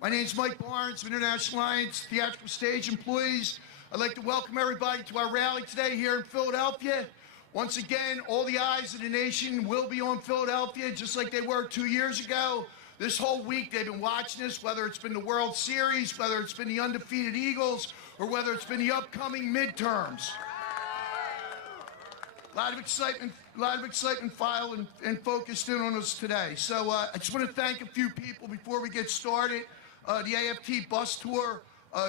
My name is Mike Barnes of International Alliance Theatrical Stage Employees. I'd like to welcome everybody to our rally today here in Philadelphia. Once again, all the eyes of the nation will be on Philadelphia, just like they were 2 years ago. This whole week they've been watching us, whether it's been the World Series, whether it's been the undefeated Eagles, or whether it's been the upcoming midterms. A lot of excitement filed and focused in on us today. So I just want to thank a few people before we get started. The AFT bus tour,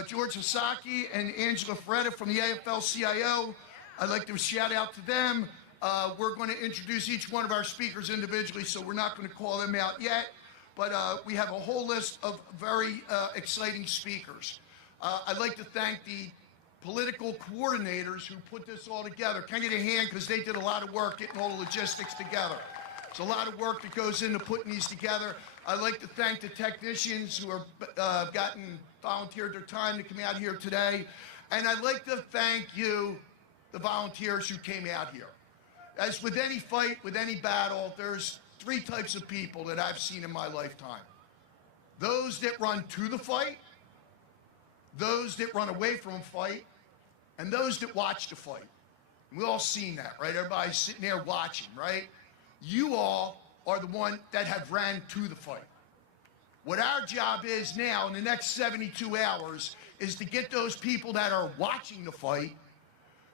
George Hasaki and Angela Ferretta from the AFL-CIO. I'd like to shout out to them. We're going to introduce each one of our speakers individually, so we're not going to call them out yet. But we have a whole list of very exciting speakers. I'd like to thank the political coordinators who put this all together. Can I get a hand, because they did a lot of work getting all the logistics together. It's a lot of work that goes into putting these together. I'd like to thank the technicians who have volunteered their time to come out here today. And I'd like to thank you, the volunteers who came out here. As with any fight, with any battle, there's three types of people that I've seen in my lifetime. Those that run to the fight, those that run away from a fight, and those that watch the fight. And we've all seen that, right? Everybody's sitting there watching, right? You all are the one that have ran to the fight. What our job is now in the next 72 hours is to get those people that are watching the fight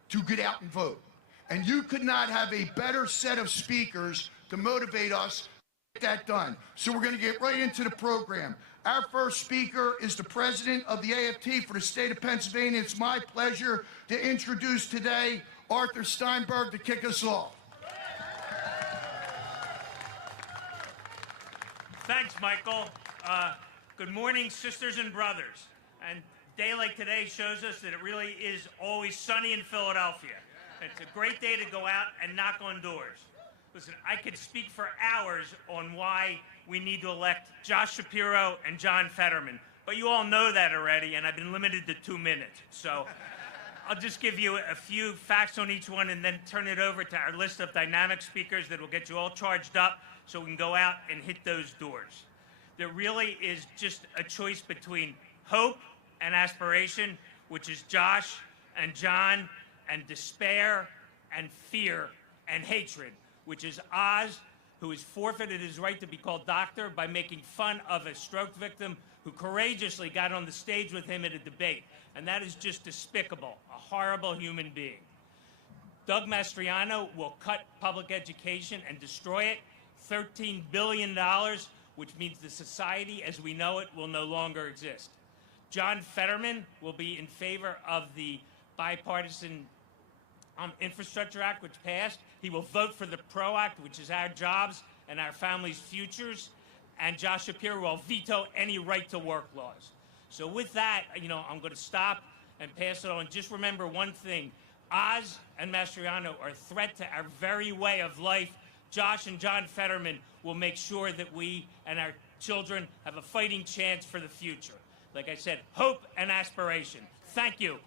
to get out and vote. And you could not have a better set of speakers to motivate us to get that done. So we're going to get right into the program. Our first speaker is the president of the AFT for the state of Pennsylvania. It's my pleasure to introduce today Arthur Steinberg to kick us off. Thanks, Michael. Good morning, sisters and brothers. And a day like today shows us that it really is always sunny in Philadelphia. It's a great day to go out and knock on doors. Listen, I could speak for hours on why we need to elect Josh Shapiro and John Fetterman, but you all know that already, and I've been limited to 2 minutes. So I'll just give you a few facts on each one and then turn it over to our list of dynamic speakers that will get you all charged up so we can go out and hit those doors. There really is just a choice between hope and aspiration, which is Josh and John, and despair and fear and hatred, which is Oz, who has forfeited his right to be called doctor by making fun of a stroke victim who courageously got on the stage with him at a debate. And that is just despicable, a horrible human being. Doug Mastriano will cut public education and destroy it, $13 billion, which means the society as we know it will no longer exist. John Fetterman will be in favor of the bipartisan Infrastructure Act, which passed. He will vote for the PRO Act, which is our jobs and our families' futures. And Josh Shapiro will veto any right-to-work laws. So with that, I'm going to stop and pass it on. Just remember one thing. Oz and Mastriano are a threat to our very way of life. Josh and John Fetterman will make sure that we and our children have a fighting chance for the future. Like I said, hope and aspiration. Thank you.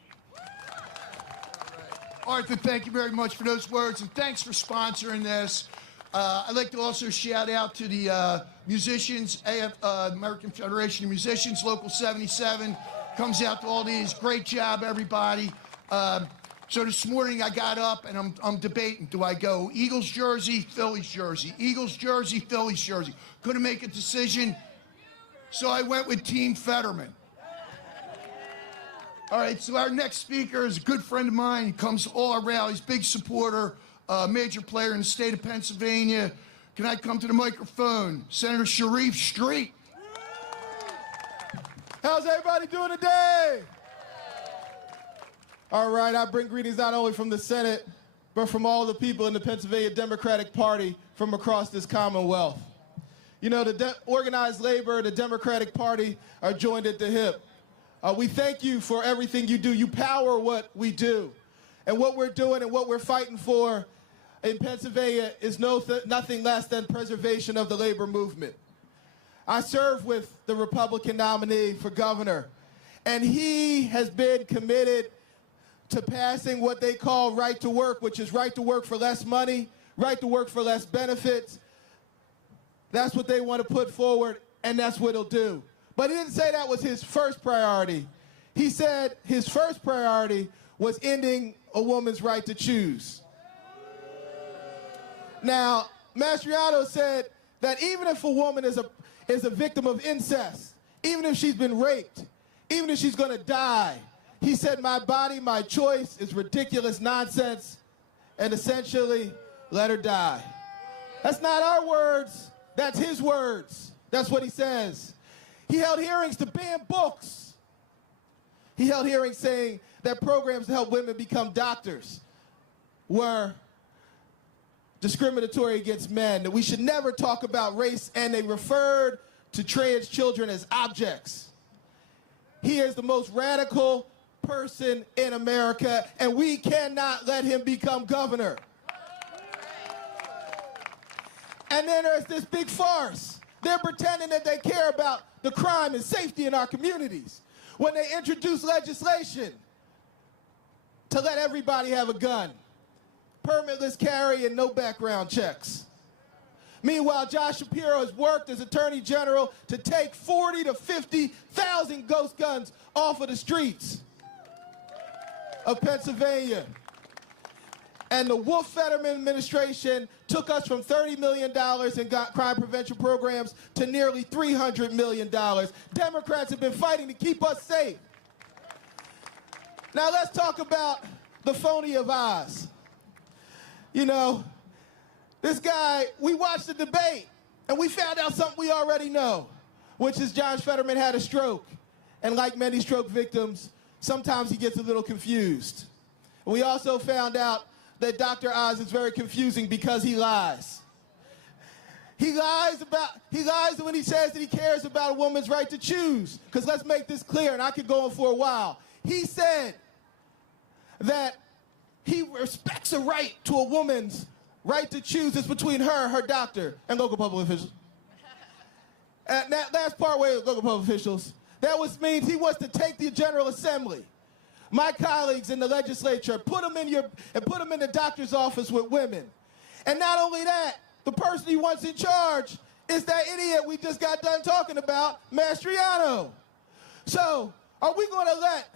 Arthur, thank you very much for those words, and thanks for sponsoring this. I'd like to also shout out to the musicians, American Federation of Musicians, Local 77, comes out to all these. Great job, everybody. So this morning I got up and I'm debating, do I go Eagles jersey, Phillies jersey, Eagles jersey, Phillies jersey? Couldn't make a decision, so I went with Team Fetterman. All right, so our next speaker is a good friend of mine. He comes to all our rallies, big supporter, major player in the state of Pennsylvania. Can I come to the microphone? Senator Sharif Street. How's everybody doing today? All right, I bring greetings not only from the Senate, but from all the people in the Pennsylvania Democratic Party from across this Commonwealth. You know, the organized labor, the Democratic Party are joined at the hip. We thank you for everything you do. You power what we do. And what we're doing and what we're fighting for in Pennsylvania is nothing less than preservation of the labor movement. I serve with the Republican nominee for governor, and he has been committed to passing what they call right to work, which is right to work for less money, right to work for less benefits. That's what they want to put forward, and that's what he'll do. But he didn't say that was his first priority. He said his first priority was ending a woman's right to choose. Now, Mastriano said that even if a woman is a victim of incest, even if she's been raped, even if she's going to die, he said, my body, my choice is ridiculous nonsense, and essentially, let her die. That's not our words. That's his words. That's what he says. He held hearings to ban books. He held hearings saying that programs to help women become doctors were discriminatory against men, that we should never talk about race, and they referred to trans children as objects. He is the most radical person in America, and we cannot let him become governor. And then there's this big farce. They're pretending that they care about the crime and safety in our communities when they introduce legislation to let everybody have a gun, permitless carry, and no background checks. Meanwhile, Josh Shapiro has worked as Attorney General to take 40 to 50,000 ghost guns off of the streets of Pennsylvania. And the Wolf-Fetterman administration took us from $30 million in crime prevention programs to nearly $300 million. Democrats have been fighting to keep us safe. Now let's talk about the phony of Oz. You know, this guy, we watched the debate, and we found out something we already know, which is Josh Fetterman had a stroke. And like many stroke victims, sometimes he gets a little confused. We also found out that Dr. Oz is very confusing because he lies. He lies when he says that he cares about a woman's right to choose. Because let's make this clear, and I could go on for a while. He said that he respects a right to a woman's right to choose. It's between her, her doctor, and local public officials. And that last part where local public officials, that means he wants to take the General Assembly, my colleagues in the legislature, put them in the doctor's office with women. And not only that, the person he wants in charge is that idiot we just got done talking about, Mastriano. So, are we going to let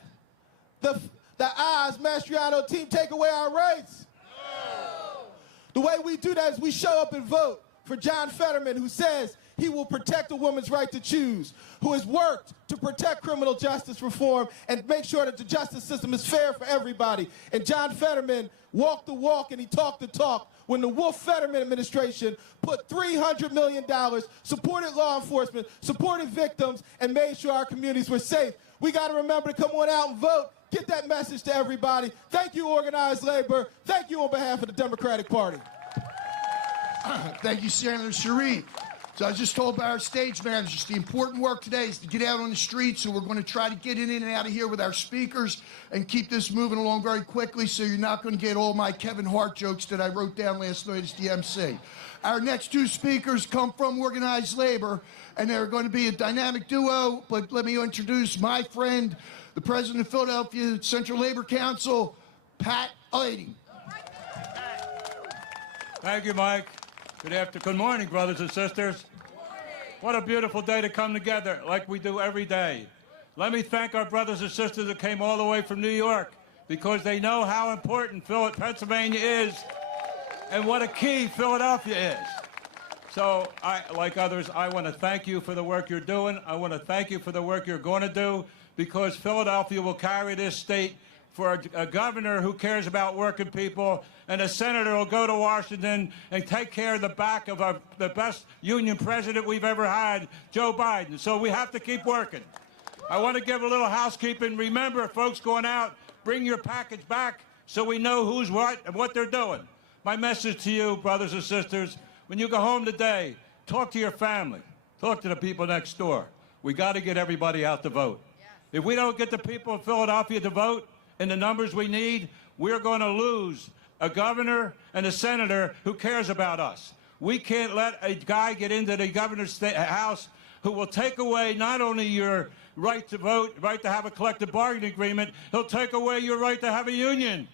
the Oz Mastriano team take away our rights? No. The way we do that is we show up and vote for John Fetterman, who says he will protect a woman's right to choose, who has worked to protect criminal justice reform and make sure that the justice system is fair for everybody. And John Fetterman walked the walk and he talked the talk when the Wolf-Fetterman administration put $300 million, supported law enforcement, supported victims, and made sure our communities were safe. We got to remember to come on out and vote. Get that message to everybody. Thank you, organized labor. Thank you on behalf of the Democratic Party. Thank you, Senator Sharif. So I just told by our stage managers the important work today is to get out on the streets, so we're going to try to get in and out of here with our speakers and keep this moving along very quickly so you're not going to get all my Kevin Hart jokes that I wrote down last night as the MC. Our next two speakers come from organized labor, and they're going to be a dynamic duo, but let me introduce my friend, the president of Philadelphia Central Labor Council, Pat Eiding. Thank you, Mike. Good morning, brothers and sisters. What a beautiful day to come together like we do every day. Let me thank our brothers and sisters that came all the way from New York because they know how important Pennsylvania is and what a key Philadelphia is. So, like others, I want to thank you for the work you're doing. I want to thank you for the work you're going to do because Philadelphia will carry this state for a governor who cares about working people, and a senator who will go to Washington and take care of the back of the best union president we've ever had, Joe Biden. So we have to keep working. I want to give a little housekeeping. Remember, folks going out, bring your package back so we know who's what and what they're doing. My message to you, brothers and sisters, when you go home today, talk to your family. Talk to the people next door. We got to get everybody out to vote. Yes. If we don't get the people of Philadelphia to vote in the numbers we need, we're going to lose a governor and a senator who cares about us. We can't let a guy get into the governor's house who will take away not only your right to vote, right to have a collective bargaining agreement, he'll take away your right to have a union.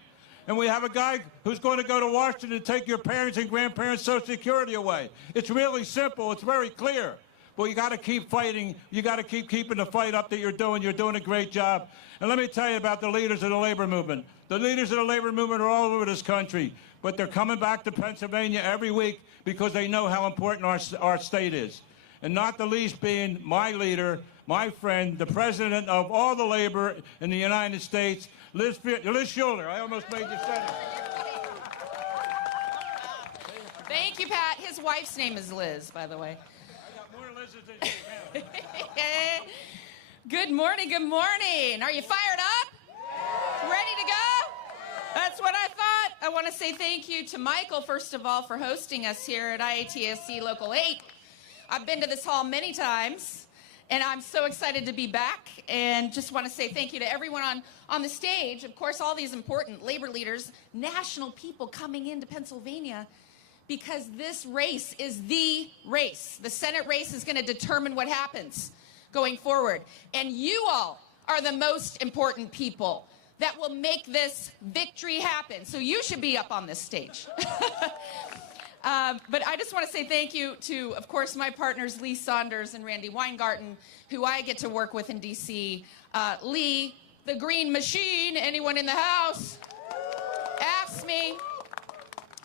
And we have a guy who's going to go to Washington and take your parents' and grandparents' Social Security away. It's really simple. It's very clear. But you got to keep fighting. You got to keep keeping the fight up that you're doing. You're doing a great job. And let me tell you about the leaders of the labor movement. The leaders of the labor movement are all over this country, but they're coming back to Pennsylvania every week because they know how important our state is. And not the least being my leader, my friend, the president of all the labor in the United States, Liz Shuler. I almost made you say it. Thank you, Pat. His wife's name is Liz, by the way. I got more Liz's than you have. Good morning, good morning. Are you fired up? Ready to go? That's what I thought. I want to say thank you to Michael, first of all, for hosting us here at IATSE Local 8. I've been to this hall many times, and I'm so excited to be back, and just want to say thank you to everyone on the stage. Of course, all these important labor leaders, national people coming into Pennsylvania, because this race is the race. The Senate race is going to determine what happens going forward. And you all are the most important people that will make this victory happen. So you should be up on this stage. But I just want to say thank you to, of course, my partners, Lee Saunders and Randi Weingarten, who I get to work with in D.C. Lee, the Green Machine, anyone in the house? AFSCME,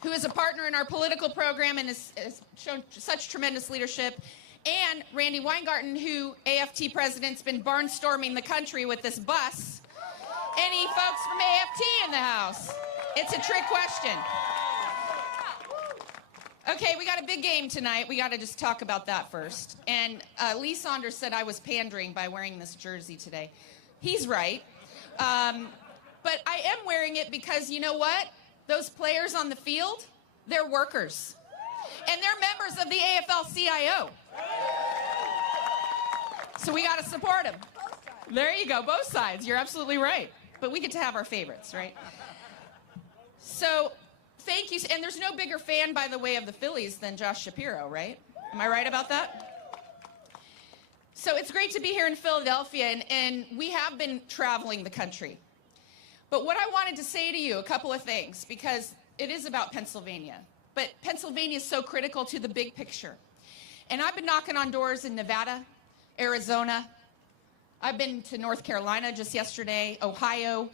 who is a partner in our political program and has shown such tremendous leadership. And Randi Weingarten, who AFT President's been barnstorming the country with this bus. Any folks from AFT in the house? It's a trick question. Okay, we got a big game tonight. We got to just talk about that first. And Lee Saunders said I was pandering by wearing this jersey today. He's right. But I am wearing it because, you know what? Those players on the field, they're workers. And they're members of the AFL-CIO. So we got to support them. There you go, both sides. You're absolutely right. But we get to have our favorites, right? So thank you. And there's no bigger fan, by the way, of the Phillies than Josh Shapiro, right? Am I right about that? So it's great to be here in Philadelphia, and we have been traveling the country. But what I wanted to say to you, a couple of things, because it is about Pennsylvania. But Pennsylvania is so critical to the big picture. And I've been knocking on doors in Nevada, Arizona. I've been to North Carolina just yesterday, Ohio,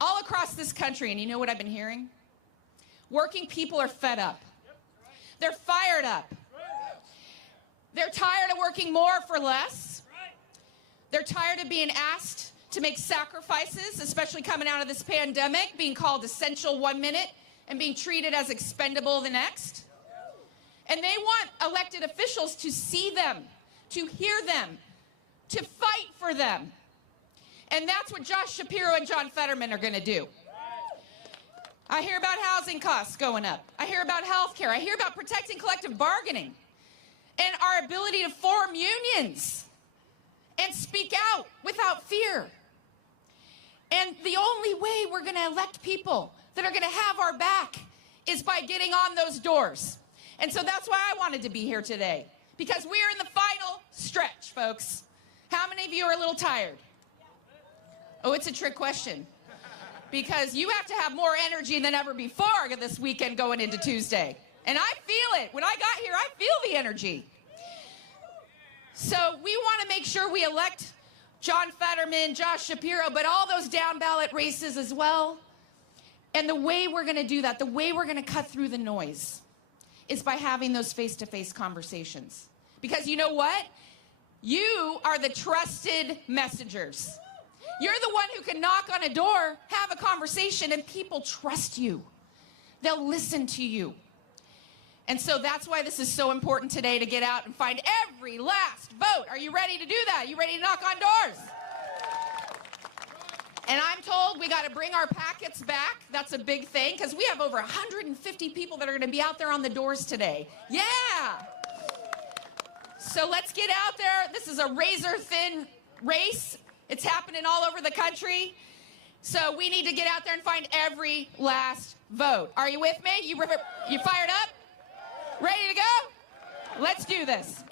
all across this country. And you know what I've been hearing? Working people are fed up. They're fired up. They're tired of working more for less. They're tired of being asked to make sacrifices, especially coming out of this pandemic, being called essential 1 minute and being treated as expendable the next. And they want elected officials to see them, to hear them, to fight for them. And that's what Josh Shapiro and John Fetterman are going to do. I hear about housing costs going up. I hear about health care. I hear about protecting collective bargaining and our ability to form unions and speak out without fear. And the only way we're going to elect people that are going to have our back is by getting on those doors. And so that's why I wanted to be here today, because we are in the final stretch, folks. How many of you are a little tired? Oh, it's a trick question, because you have to have more energy than ever before this weekend going into Tuesday. And I feel it. When I got here, I feel the energy. So we want to make sure we elect John Fetterman, Josh Shapiro, but all those down ballot races as well. And the way we're going to do that, the way we're going to cut through the noise, is by having those face-to-face conversations. Because you know what? You are the trusted messengers. You're the one who can knock on a door, have a conversation, and people trust you. They'll listen to you. And so that's why this is so important today, to get out and find every last vote. Are you ready to do that? You ready to knock on doors? And I'm told we got to bring our packets back. That's a big thing, because we have over 150 people that are going to be out there on the doors today. Yeah. So let's get out there. This is a razor-thin race. It's happening all over the country. So we need to get out there and find every last vote. Are you with me? You fired up? Ready to go? Let's do this.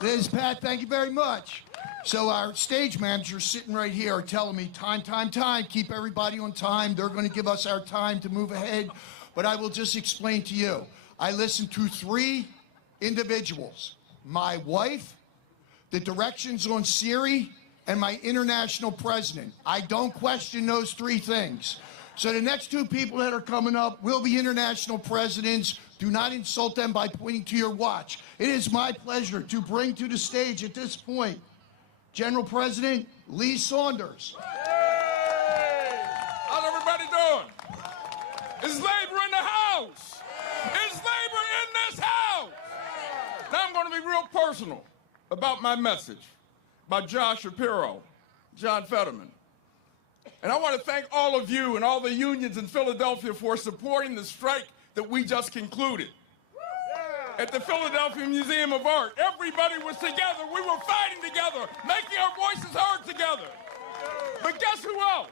Liz, Pat, thank you very much. So our stage managers sitting right here are telling me time, keep everybody on time. They're going to give us our time to move ahead. But I will just explain to you. I listened to 3 individuals: my wife, the directions on Siri, and my international president. I don't question those three things. So the next two people that are coming up will be international presidents. Do not insult them by pointing to your watch. It is my pleasure to bring to the stage at this point General President Lee Saunders. Hey! How's everybody doing? Is labor in the house? Is labor in this house? Now I'm going to be real personal about my message, about Josh Shapiro, John Fetterman. And I want to thank all of you and all the unions in Philadelphia for supporting the strike that we just concluded. At the Philadelphia Museum of Art, everybody was together. We were fighting together, making our voices heard together. But guess who else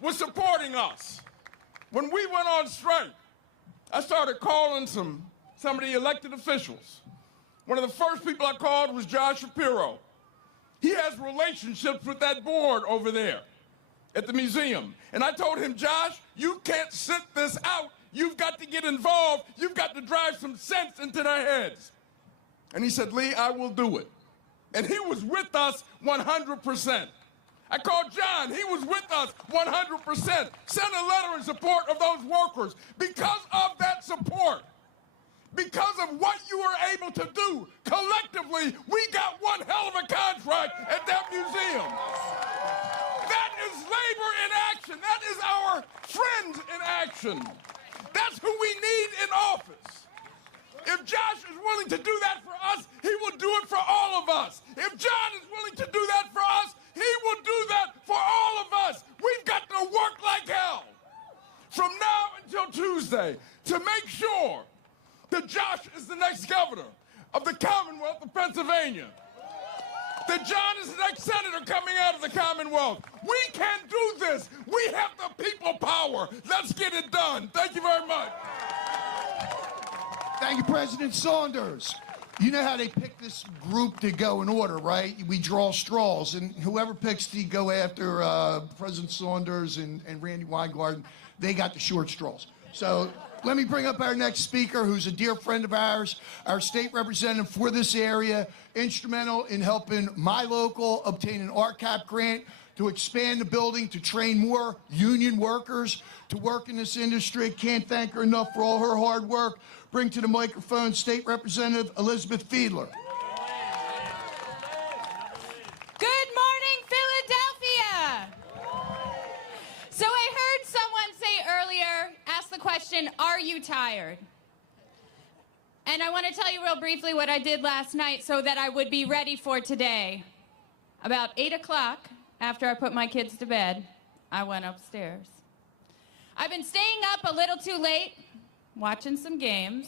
was supporting us? When we went on strike, I started calling some of the elected officials. One of the first people I called was Josh Shapiro. He has relationships with that board over there at the museum. And I told him, Josh, you can't sit this out. You've got to get involved. You've got to drive some sense into their heads. And he said, Lee, I will do it. And he was with us 100%. I called John. He was with us 100%. Sent a letter in support of those workers. Because of that support, because of what you were able to do, collectively, we got one hell of a contract at that museum. That is labor in action. That is our friends in action. That's who we need in office. If Josh is willing to do that for us, he will do it for all of us. If John is willing to do that for us, he will do that for all of us. We've got to work like hell from now until Tuesday to make sure that Josh is the next governor of the Commonwealth of Pennsylvania, that John is the next senator coming out of the Commonwealth. We can do this. We have the people power. Let's get it done. Thank you very much. Thank you, President Saunders. You know how they pick this group to go in order, right? We draw straws, and whoever picks to go after President Saunders and Randi Weingarten, they got the short straws. So let me bring up our next speaker, who's a dear friend of ours, our state representative for this area, instrumental in helping my local obtain an RCAP grant to expand the building to train more union workers to work in this industry. Can't thank her enough for all her hard work. Bring to the microphone State Representative Elizabeth Fiedler. Good morning, Philadelphia. So I heard someone say earlier, ask the question, are you tired? And I want to tell you real briefly what I did last night so that I would be ready for today. About 8 o'clock, after I put my kids to bed, I went upstairs. I've been staying up a little too late, watching some games,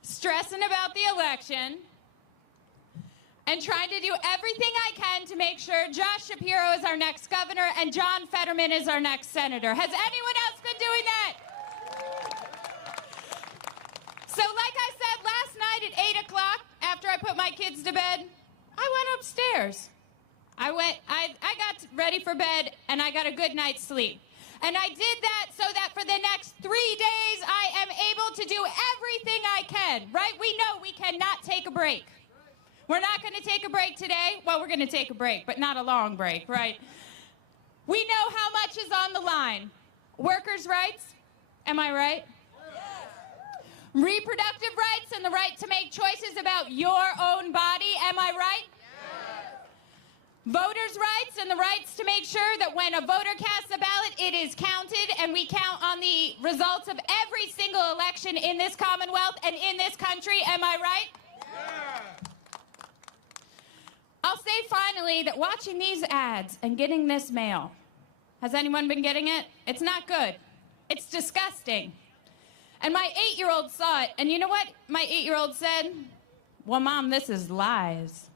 stressing about the election, and trying to do everything I can to make sure Josh Shapiro is our next governor and John Fetterman is our next senator. Has anyone else been doing that? So like I said last night at 8 o'clock, after I put my kids to bed, I went upstairs. I got ready for bed, and I got a good night's sleep. And I did that so that for the next 3 days, I am able to do everything I can, right? We know we cannot take a break. We're not going to take a break today. Well, we're going to take a break, but not a long break, right? We know how much is on the line. Workers' rights, am I right? Yes. Reproductive rights and the right to make choices about your own body, am I right? Voters' rights and the rights to make sure that when a voter casts a ballot, it is counted, and we count on the results of every single election in this Commonwealth and in this country. Am I right? Yeah. I'll say finally that watching these ads and getting this mail, has anyone been getting it? It's not good. It's disgusting. And my 8-year-old saw it, and you know what my 8-year-old said? Well, Mom, this is lies.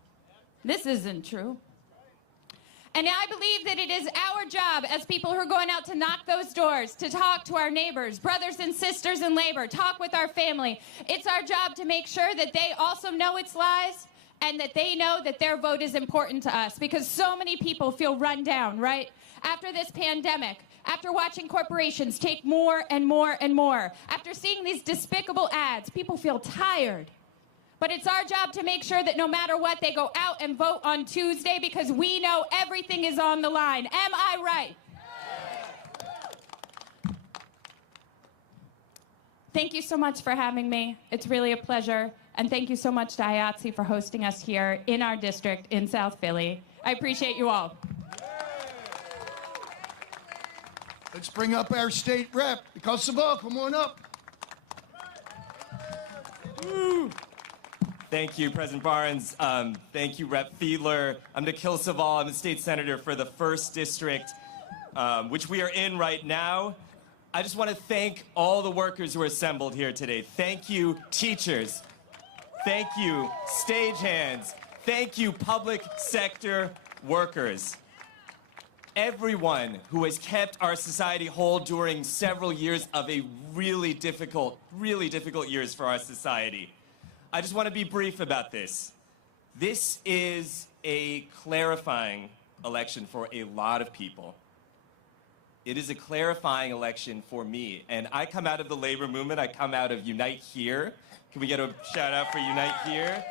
This isn't true. And I believe that it is our job as people who are going out to knock those doors, to talk to our neighbors, brothers and sisters in labor, talk with our family. It's our job to make sure that they also know it's lies and that they know that their vote is important to us, because so many people feel run down, right? After this pandemic, after watching corporations take more and more and more, after seeing these despicable ads, people feel tired. But it's our job to make sure that no matter what, they go out and vote on Tuesday, because we know everything is on the line. Am I right? Thank you so much for having me. It's really a pleasure. And thank you so much to IATSE for hosting us here in our district in South Philly. I appreciate you all. Let's bring up our state rep. Kosovo, come on up. Thank you, President Barnes. Thank you, Rep. Fiedler. I'm Nikhil Saval. I'm the state senator for the 1st District, which we are in right now. I just want to thank all the workers who are assembled here today. Thank you, teachers. Thank you, stagehands. Thank you, public sector workers. Everyone who has kept our society whole during several years of a really difficult years for our society. I just want to be brief about this. This is a clarifying election for a lot of people. It is a clarifying election for me. And I come out of the labor movement. I come out of Unite Here. Can we get a shout out for Unite Here?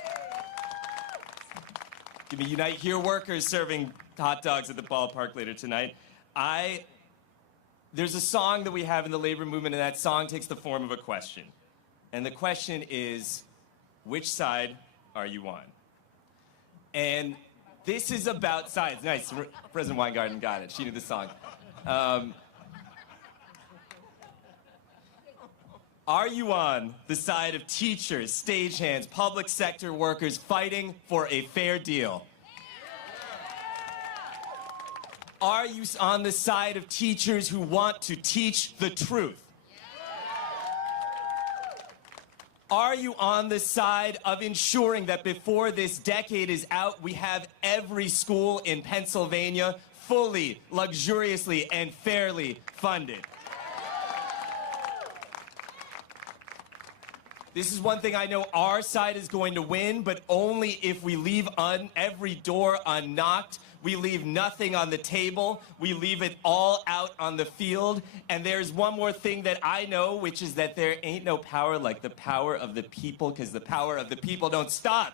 Give me Unite Here workers serving hot dogs at the ballpark later tonight. There's a song that we have in the labor movement, and that song takes the form of a question. And the question is, which side are you on? And this is about sides. Nice, President Weingarten got it. She knew the song. Are you on the side of teachers, stagehands, public sector workers fighting for a fair deal? Are you on the side of teachers who want to teach the truth? Are you on the side of ensuring that before this decade is out, we have every school in Pennsylvania fully, luxuriously, and fairly funded? This is one thing I know our side is going to win, but only if we leave every door unknocked. We leave nothing on the table. We leave it all out on the field. And there's one more thing that I know, which is that there ain't no power like the power of the people, because the power of the people don't stop.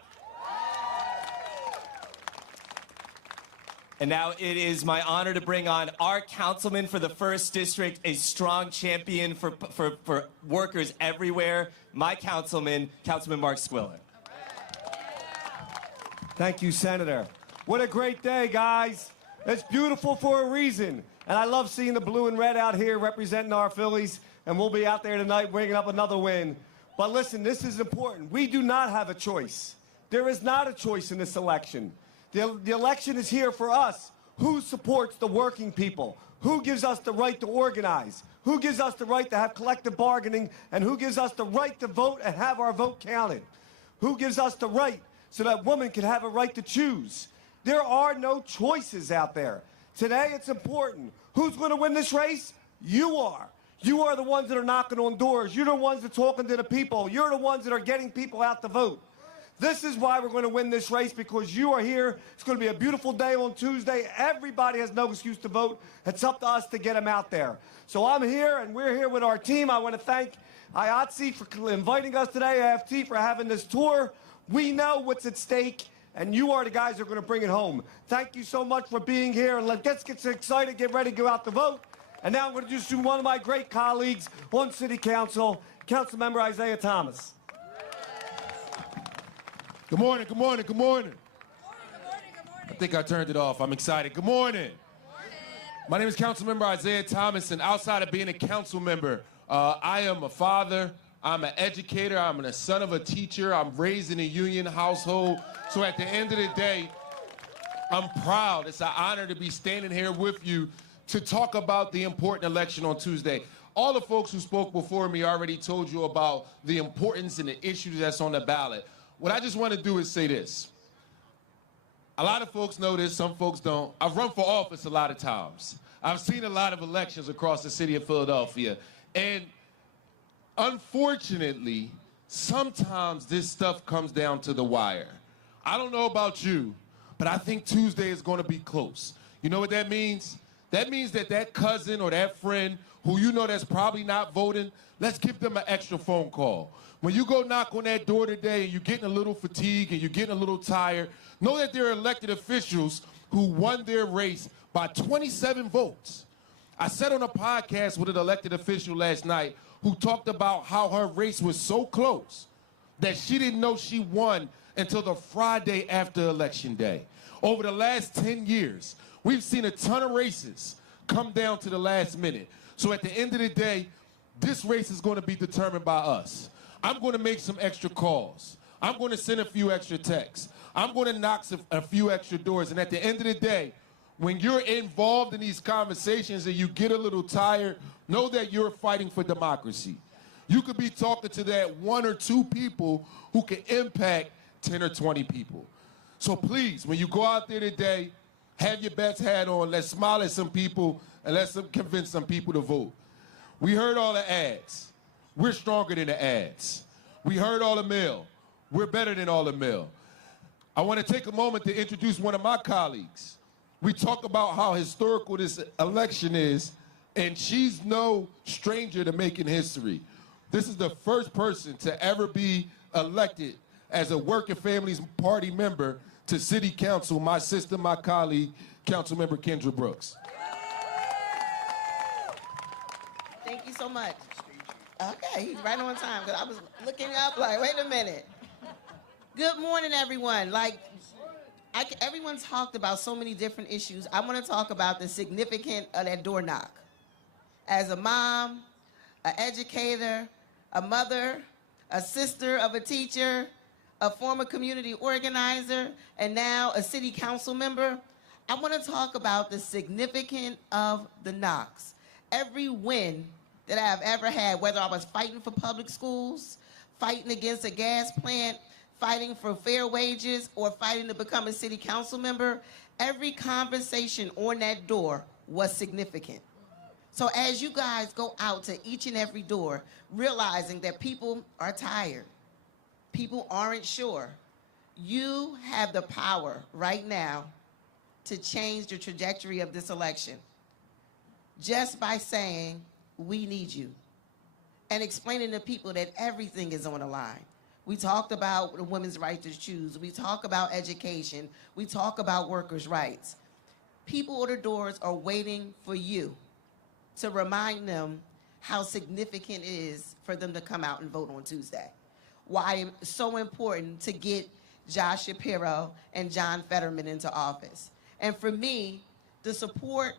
And now it is my honor to bring on our councilman for the 1st District, a strong champion for workers everywhere, my Councilman Mark Squiller. Thank you, Senator. What a great day, guys. It's beautiful for a reason. And I love seeing the blue and red out here representing our Phillies. And we'll be out there tonight bringing up another win. But listen, this is important. We do not have a choice. There is not a choice in this election. The election is here for us. Who supports the working people? Who gives us the right to organize? Who gives us the right to have collective bargaining? And who gives us the right to vote and have our vote counted? Who gives us the right so that women can have a right to choose? There are no choices out there. Today, it's important. Who's going to win this race? You are. You are the ones that are knocking on doors. You're the ones that are talking to the people. You're the ones that are getting people out to vote. This is why we're going to win this race, because you are here. It's going to be a beautiful day on Tuesday. Everybody has no excuse to vote. It's up to us to get them out there. So I'm here, and we're here with our team. I want to thank IATSE for inviting us today, AFT for having this tour. We know what's at stake, and you are the guys that are going to bring it home. Thank you so much for being here. And let's get excited, get ready to go out to vote. And now I'm going to just do one of my great colleagues on City Council, Councilmember Isaiah Thomas. Good morning, good morning, good morning. I think I turned it off. I'm excited. Good morning. My name is Councilmember Isaiah Thomas, and outside of being a council member, I am a father, I'm an educator, I'm a son of a teacher, I'm raised in a union household. So at the end of the day, I'm proud. It's an honor to be standing here with you to talk about the important election on Tuesday. All the folks who spoke before me already told you about the importance and the issues that's on the ballot. What I just want to do is say this. A lot of folks know this, some folks don't. I've run for office a lot of times. I've seen a lot of elections across the city of Philadelphia. And unfortunately, sometimes this stuff comes down to the wire. I don't know about you, but I think Tuesday is going to be close. You know what that means? That means that cousin or that friend who you know that's probably not voting, let's give them an extra phone call. When you go knock on that door today and you're getting a little fatigued and you're getting a little tired, know that there are elected officials who won their race by 27 votes. I sat on a podcast with an elected official last night who talked about how her race was so close that she didn't know she won until the Friday after Election Day. Over the last 10 years, we've seen a ton of races come down to the last minute. So at the end of the day, this race is going to be determined by us. I'm going to make some extra calls. I'm going to send a few extra texts. I'm going to knock a few extra doors. And at the end of the day, when you're involved in these conversations and you get a little tired, know that you're fighting for democracy. You could be talking to that 1 or 2 people who can impact 10 or 20 people. So please, when you go out there today, have your best hat on. Let's smile at some people and let's convince some people to vote. We heard all the ads. We're stronger than the ads. We heard all the mail. We're better than all the mail. I want to take a moment to introduce one of my colleagues. We talk about how historical this election is, and she's no stranger to making history. This is the first person to ever be elected as a Working Families Party member to City Council, my sister, my colleague, Councilmember Kendra Brooks. Thank you so much. Okay, he's right on time, because I was looking up like, wait a minute. Good morning, everyone. Everyone talked about so many different issues. I want to talk about the significance of that door knock. As a mom, an educator, a mother, a sister of a teacher, a former community organizer, and now a city council member, I want to talk about the significance of the knocks. Every win that I have ever had, whether I was fighting for public schools, fighting against a gas plant, fighting for fair wages, or fighting to become a city council member, every conversation on that door was significant. So as you guys go out to each and every door, realizing that people are tired, people aren't sure, you have the power right now to change the trajectory of this election just by saying, we need you, and explaining to people that everything is on the line. We talked about the women's right to choose. We talk about education. We talk about workers' rights. People at the doors are waiting for you to remind them how significant it is for them to come out and vote on Tuesday. Why it's so important to get Josh Shapiro and John Fetterman into office. And for me, the support